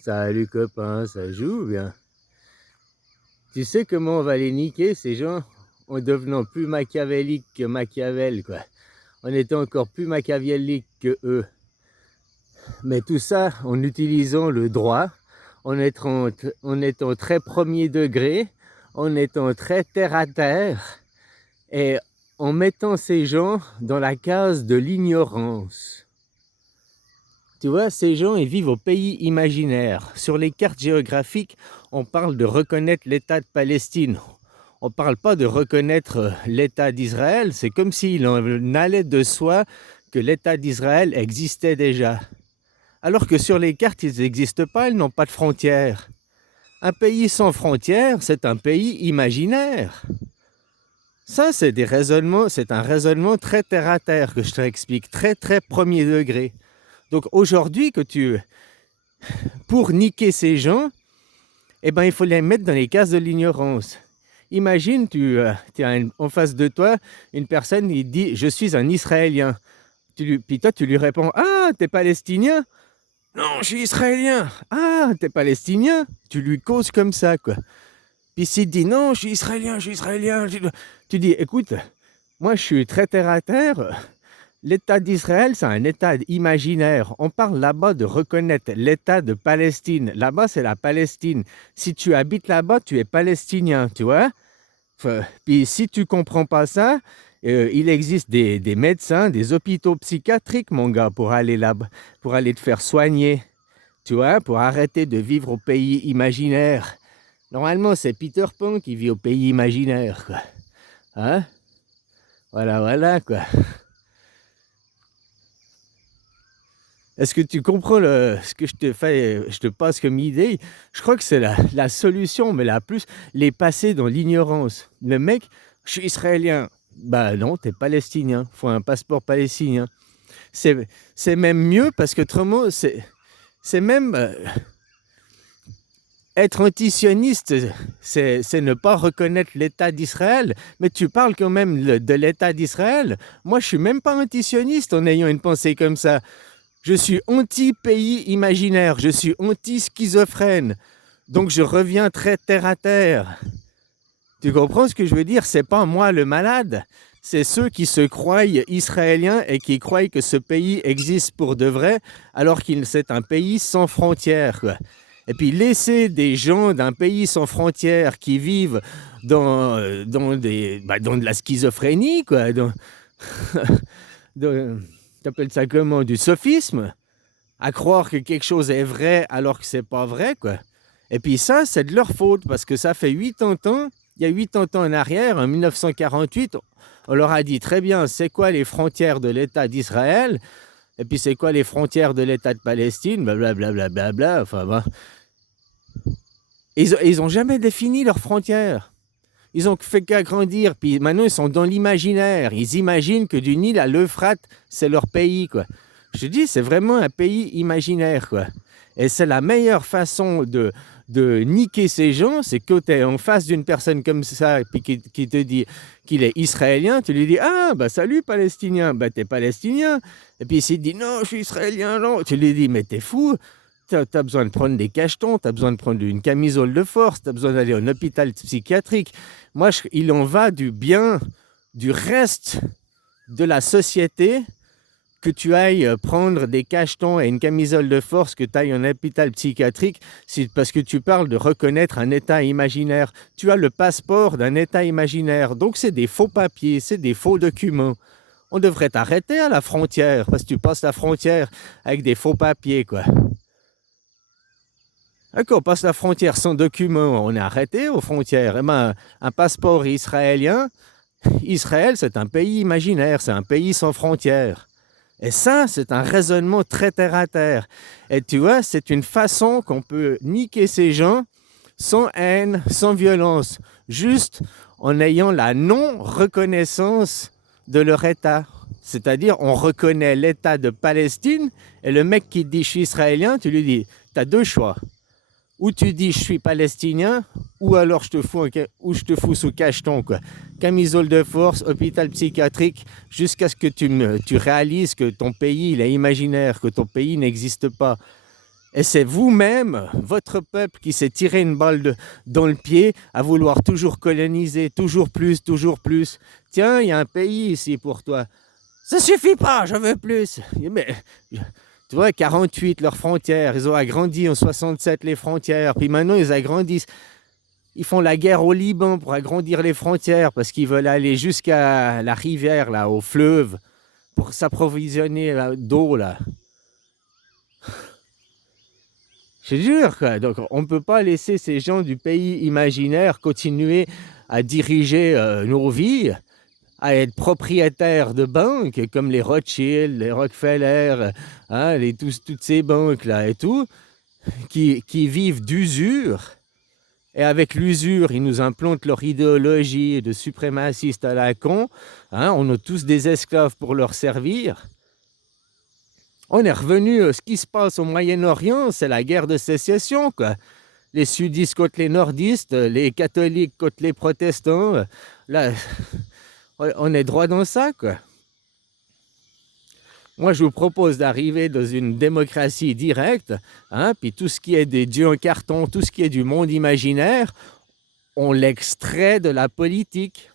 Salut copain, ça joue ou bien? Tu sais comment on va les niquer ces gens? En devenant plus machiavéliques que Machiavel, quoi. En étant encore plus machiavéliques que eux. Mais tout ça en utilisant le droit, en étant très premier degré, en étant très terre à terre, et en mettant ces gens dans la case de l'ignorance. Tu vois, ces gens, ils vivent au pays imaginaire. Sur les cartes géographiques, on parle de reconnaître l'État de Palestine. On ne parle pas de reconnaître l'État d'Israël. C'est comme s'il en allait de soi que l'État d'Israël existait déjà. Alors que sur les cartes, ils n'existent pas, ils n'ont pas de frontières. Un pays sans frontières, c'est un pays imaginaire. Ça, c'est un raisonnement très terre à terre que je t'explique, très très premier degré. Donc aujourd'hui, pour niquer ces gens, eh ben, il faut les mettre dans les cases de l'ignorance. Imagine, tu as en face de toi une personne qui dit « Je suis un Israélien ». Puis toi, tu lui réponds « Ah, t'es palestinien ?»« Non, je suis israélien. »« Ah, t'es palestinien ?» Tu lui causes comme ça, quoi. Puis s'il te dit « Non, je suis israélien, je suis israélien », tu dis « Écoute, moi, je suis très terre à terre. L'État d'Israël, c'est un État imaginaire. On parle là-bas de reconnaître l'État de Palestine. Là-bas, c'est la Palestine. Si tu habites là-bas, tu es palestinien, tu vois. Puis si tu comprends pas ça, il existe des médecins, des hôpitaux psychiatriques, mon gars, pour aller là-bas, pour aller te faire soigner, tu vois, pour arrêter de vivre au pays imaginaire. Normalement, c'est Peter Pan qui vit au pays imaginaire, quoi. Hein? Voilà, quoi. Est-ce que tu comprends ce que je te passe comme idée? Je crois que c'est la solution, mais les passer dans l'ignorance. Le mec, je suis israélien. Bah non, t'es palestinien. Faut un passeport palestinien. C'est même mieux parce que autrement, c'est même être antisioniste, c'est ne pas reconnaître l'État d'Israël. Mais tu parles quand même de l'État d'Israël. Moi, je suis même pas antisioniste en ayant une pensée comme ça. Je suis anti-pays imaginaire, je suis anti-schizophrène. Donc je reviens très terre à terre. Tu comprends ce que je veux dire? C'est pas moi le malade, c'est ceux qui se croient israéliens et qui croient que ce pays existe pour de vrai, alors qu'il c'est un pays sans frontières, quoi. Et puis laisser des gens d'un pays sans frontières qui vivent dans de la schizophrénie, quoi. T'appelles ça comment? Du sophisme? À croire que quelque chose est vrai alors que c'est pas vrai, quoi. Et puis ça, c'est de leur faute, parce que ça fait 80 ans, il y a 80 ans en arrière, en 1948, on leur a dit très bien, c'est quoi les frontières de l'État d'Israël, et puis c'est quoi les frontières de l'État de Palestine, blablabla, enfin bon. Ils ont jamais défini leurs frontières. Ils ont fait qu'agrandir, puis maintenant ils sont dans l'imaginaire. Ils imaginent que du Nil à l'Euphrate, c'est leur pays, quoi. Je te dis, c'est vraiment un pays imaginaire, quoi. Et c'est la meilleure façon de niquer ces gens, c'est que tu es en face d'une personne comme ça, puis qui te dit qu'il est israélien, tu lui dis « Ah, bah salut palestinien, bah t'es palestinien ». Et puis s'il te dit « Non, je suis israélien, non », tu lui dis « Mais t'es fou ». Tu as besoin de prendre des cachetons, tu as besoin de prendre une camisole de force, tu as besoin d'aller en hôpital psychiatrique. Moi, il en va du bien, du reste de la société, que tu ailles prendre des cachetons et une camisole de force, que tu ailles en hôpital psychiatrique, c'est parce que tu parles de reconnaître un état imaginaire. Tu as le passeport d'un état imaginaire, donc c'est des faux papiers, c'est des faux documents. On devrait t'arrêter à la frontière, parce que tu passes la frontière avec des faux papiers, quoi. Quand on passe la frontière sans document, on est arrêté aux frontières. Eh ben, un passeport israélien, Israël, c'est un pays imaginaire, c'est un pays sans frontières. Et ça, c'est un raisonnement très terre à terre. Et tu vois, c'est une façon qu'on peut niquer ces gens sans haine, sans violence, juste en ayant la non-reconnaissance de leur État. C'est-à-dire, on reconnaît l'État de Palestine, et le mec qui dit « je suis israélien », tu lui dis « tu as deux choix ». Ou tu dis je suis palestinien, ou alors je te fous sous cacheton, quoi. Camisole de force, hôpital psychiatrique, jusqu'à ce que tu réalises que ton pays il est imaginaire, que ton pays n'existe pas. Et c'est vous-même, votre peuple, qui s'est tiré une balle dans le pied à vouloir toujours coloniser, toujours plus, toujours plus. Tiens, il y a un pays ici pour toi. Ça suffit pas, j'en veux plus. Mais, tu vois, 48, leurs frontières, ils ont agrandi en 67 les frontières, puis maintenant ils agrandissent. Ils font la guerre au Liban pour agrandir les frontières parce qu'ils veulent aller jusqu'à la rivière, là, au fleuve, pour s'approvisionner d'eau, là. Je te jure, quoi. Donc, on ne peut pas laisser ces gens du pays imaginaire continuer à diriger nos vies, à être propriétaires de banques comme les Rothschild, les Rockefeller, hein, toutes ces banques-là et tout, qui vivent d'usure. Et avec l'usure, ils nous implantent leur idéologie de suprémacistes à la con. Hein, on a tous des esclaves pour leur servir. On est revenu, ce qui se passe au Moyen-Orient, c'est la guerre de sécession, quoi. Les sudistes contre les nordistes, les catholiques contre les protestants. Là, on est droit dans ça, quoi. Moi, je vous propose d'arriver dans une démocratie directe, hein, puis tout ce qui est des dieux en carton, tout ce qui est du monde imaginaire, on l'extrait de la politique.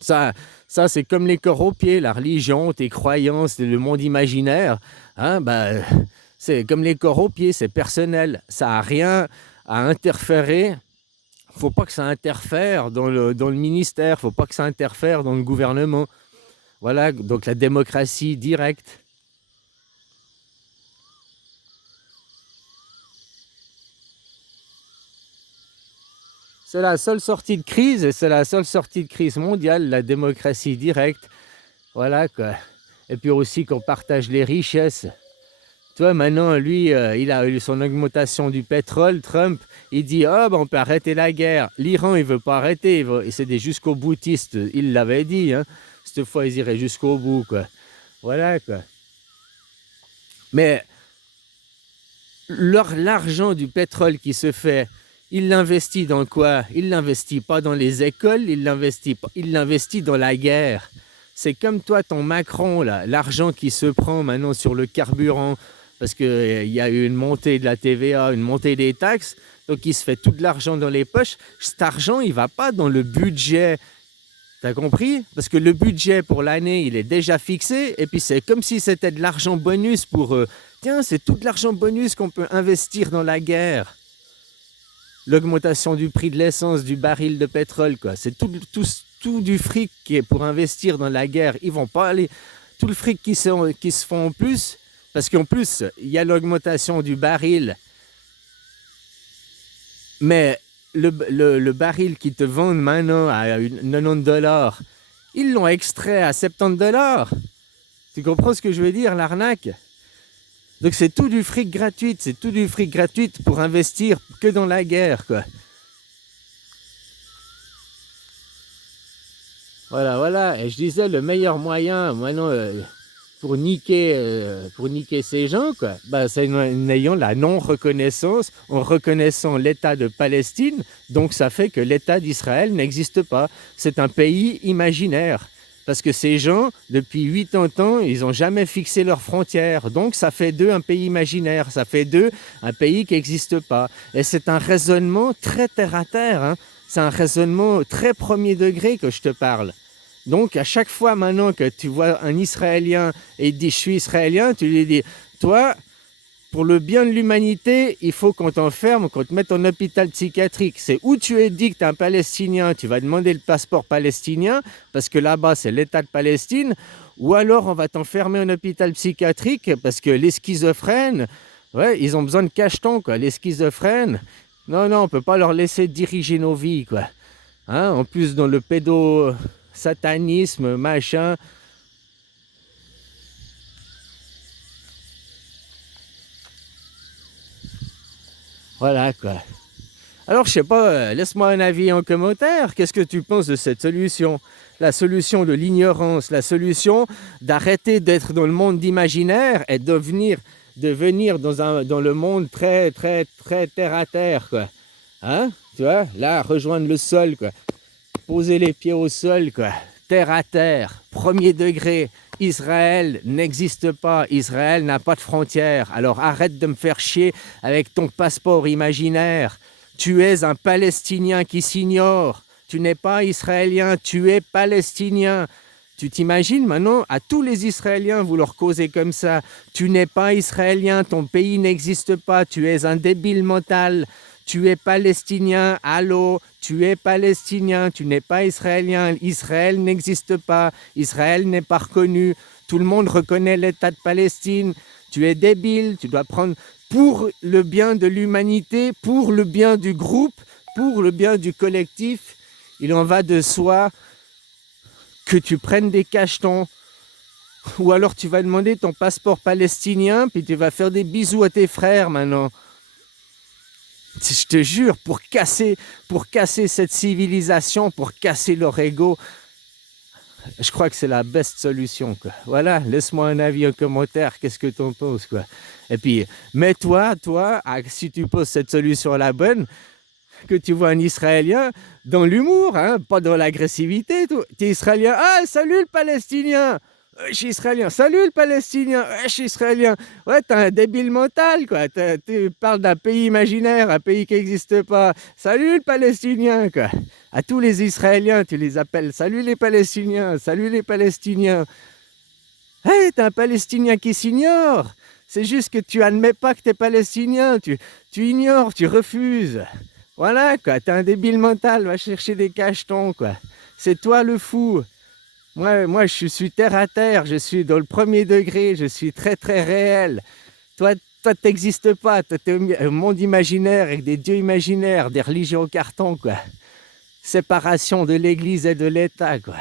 Ça c'est comme les corps aux pieds, la religion, tes croyances, le monde imaginaire. Hein, c'est comme les corps aux pieds, c'est personnel. Ça n'a rien à interférer. Il ne faut pas que ça interfère dans le ministère, il ne faut pas que ça interfère dans le gouvernement. Voilà, donc la démocratie directe. C'est la seule sortie de crise et c'est la seule sortie de crise mondiale, la démocratie directe. Voilà, quoi. Et puis aussi qu'on partage les richesses. Tu vois, maintenant, lui, il a eu son augmentation du pétrole, Trump, il dit « Ah, on peut arrêter la guerre ». L'Iran, il ne veut pas arrêter, c'est des jusqu'au boutistes, il l'avait dit. Hein. Cette fois, ils iraient jusqu'au bout, quoi. Voilà, quoi. Mais l'argent du pétrole qui se fait, il l'investit dans quoi? Il l'investit pas dans les écoles, il l'investit dans la guerre. C'est comme toi, ton Macron, là, l'argent qui se prend maintenant sur le carburant, parce qu'il y a eu une montée de la TVA, une montée des taxes, donc il se fait tout de l'argent dans les poches. Cet argent, il ne va pas dans le budget. T'as compris? Parce que le budget pour l'année, il est déjà fixé, et puis c'est comme si c'était de l'argent bonus pour eux. Tiens, c'est tout de l'argent bonus qu'on peut investir dans la guerre. L'augmentation du prix de l'essence, du baril de pétrole, quoi. C'est tout du fric qui est pour investir dans la guerre. Ils vont pas aller... Tout le fric qui se font en plus, parce qu'en plus, il y a l'augmentation du baril. Mais le baril qui te vendent maintenant à 90$, ils l'ont extrait à 70$. Tu comprends ce que je veux dire, l'arnaque? Donc c'est tout du fric gratuit, c'est tout du fric gratuit pour investir que dans la guerre, quoi. Voilà. Et je disais, le meilleur moyen, maintenant, pour niquer ces gens, quoi, c'est en ayant la non-reconnaissance, en reconnaissant l'État de Palestine, donc ça fait que l'État d'Israël n'existe pas. C'est un pays imaginaire. Parce que ces gens, depuis 80 ans, ils n'ont jamais fixé leurs frontières. Donc ça fait d'eux un pays imaginaire, ça fait d'eux un pays qui n'existe pas. Et c'est un raisonnement très terre-à-terre, hein. C'est un raisonnement très premier degré que je te parle. Donc à chaque fois maintenant que tu vois un Israélien et il dit « je suis israélien », tu lui dis « toi, pour le bien de l'humanité, il faut qu'on t'enferme, qu'on te mette en hôpital psychiatrique. C'est où tu es dit que tu es un Palestinien, tu vas demander le passeport palestinien, parce que là-bas, c'est l'État de Palestine, ou alors on va t'enfermer en hôpital psychiatrique, parce que les schizophrènes, ouais, ils ont besoin de cacheton, quoi. Les schizophrènes, non, on ne peut pas leur laisser diriger nos vies, quoi. Hein, en plus, dans le pédosatanisme, machin... Voilà, quoi. Alors, je sais pas, laisse-moi un avis en commentaire. Qu'est-ce que tu penses de cette solution? La solution de l'ignorance, la solution d'arrêter d'être dans le monde d'imaginaire et de venir dans le monde très, très, très terre à terre, quoi. Hein? Tu vois? Là, rejoindre le sol, quoi. Poser les pieds au sol, quoi. terre à terre, premier degré. Israël n'existe pas, Israël n'a pas de frontières. Alors arrête de me faire chier avec ton passeport imaginaire. Tu es un Palestinien qui s'ignore. Tu n'es pas israélien, tu es palestinien. Tu t'imagines maintenant, à tous les Israéliens, vous leur causez comme ça. Tu n'es pas israélien, ton pays n'existe pas, tu es un débile mental. Tu es palestinien, allô, tu es palestinien, tu n'es pas israélien. Israël n'existe pas, Israël n'est pas reconnu. Tout le monde reconnaît l'État de Palestine. Tu es débile, tu dois prendre pour le bien de l'humanité, pour le bien du groupe, pour le bien du collectif. Il en va de soi que tu prennes des cachetons, ou alors tu vas demander ton passeport palestinien, puis tu vas faire des bisous à tes frères maintenant. Je te jure, pour casser cette civilisation, pour casser leur ego, je crois que c'est la best solution, quoi. Voilà, laisse-moi un avis en commentaire, qu'est-ce que tu en penses, quoi. Et puis, mets-toi, toi, si tu poses cette solution la bonne, que tu vois un Israélien dans l'humour, hein, pas dans l'agressivité. Tu es Israélien, ah, salut le Palestinien, je suis Israélien, salut le Palestinien, je suis Israélien. Ouais, t'es un débile mental, quoi. Tu parles d'un pays imaginaire, un pays qui n'existe pas. Salut le Palestinien, quoi. À tous les Israéliens, tu les appelles, salut les Palestiniens, salut les Palestiniens. Hey, t'es un Palestinien qui s'ignore. C'est juste que tu admets pas que t'es Palestinien, tu ignores, tu refuses. Voilà, quoi, t'es un débile mental, va chercher des cachetons, quoi. C'est toi le fou. Moi, je suis terre à terre, je suis dans le premier degré, je suis très, très réel. Toi, t'existes pas, toi, t'es un monde imaginaire avec des dieux imaginaires, des religions au carton, quoi. Séparation de l'Église et de l'État, quoi.